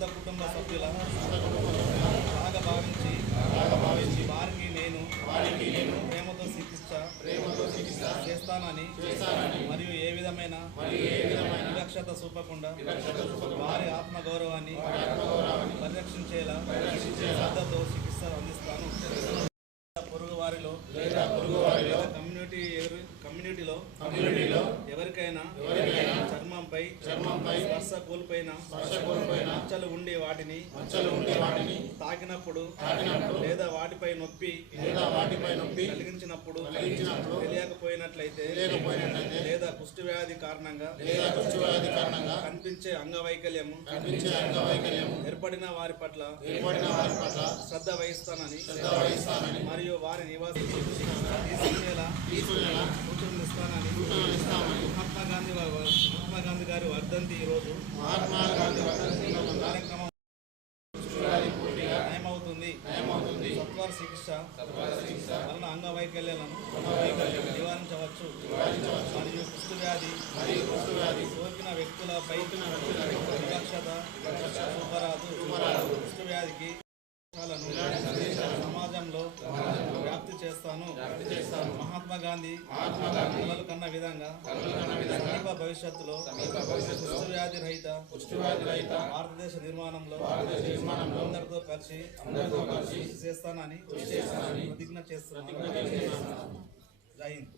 శుద్ధ కుటుంబ సభ్యుల బాగా భావించి భావించి వారికి నేను వారికి నేను ప్రేమతో చికిత్స ప్రేమతో చికిత్స చేస్తానని చేస్తానని మరియు ఏ విధమైన మరియు ఏ విధమైన వివక్షత చూపకుండా వారి ఆత్మ గౌరవాన్ని పరిరక్షించేలా శ్రద్ధతో చికిత్స అందిస్తాను. పొరుగు వారిలో లేదా పొరుగు వారిలో కమ్యూనిటీ కమ్యూనిటీలో కమ్యూనిటీలో ఎవరికైనా ఎవరికైనా చర్మంపై చర్మంపై స్పర్శ కోల్పోయిన స్పర్శ కోల్పోయిన మచ్చలు ఉండి వాటిని మచ్చలు ఉండి వాటిని తాకినప్పుడు తాకినప్పుడు లేదా వాటిపై నొప్పి లేదా వాటిపై నొప్పి కలిగించినప్పుడు కలిగించినప్పుడు తెలియకపోయినట్లయితే తెలియకపోయినట్లయితే లేదా కుష్టి వ్యాధి కారణంగా లేదా కుష్టి వ్యాధి కారణంగా కనిపించే అంగవైకల్యము కనిపించే అంగవైకల్యము ఏర్పడిన వారి పట్ల ఏర్పడిన వారి పట్ల శ్రద్ధ వహిస్తానని శ్రద్ధ వహిస్తానని మరియు వారి నివాసం తీసుకునేలా తీసుకునేలా సూచనలు ఇస్తానని సూచనలు ఇస్తామని మహాత్మా గాంధీ వారి- మహాత్మా గాంధీ గారి వర్ధంతి ఈ రోజు. మహాత్మా గాంధీ కార్యక్రమం నయమవుతుంది. నయమవుతుంది. సత్వర చికిత్స వలన అంగవైకల్యాలను నివారించవచ్చు. మరియు కుష్టు వ్యాధి మరియు కుష్టు వ్యాధి సోకిన వ్యక్తులపై వివక్షత చూపరాదు. కుష్టు వ్యాధికి సమాజంలో వ్యాప్తి చేస్తాను. మహాత్మా గాంధీ కలలు కన్న విధంగా సమీప భవిష్యత్తులో వ్యాధి రహిత భారతదేశ నిర్మాణంలో అందరితో కలిసి కృషి చేస్తానని ప్రతిజ్ఞ చేస్తున్నాను. జై హింద్.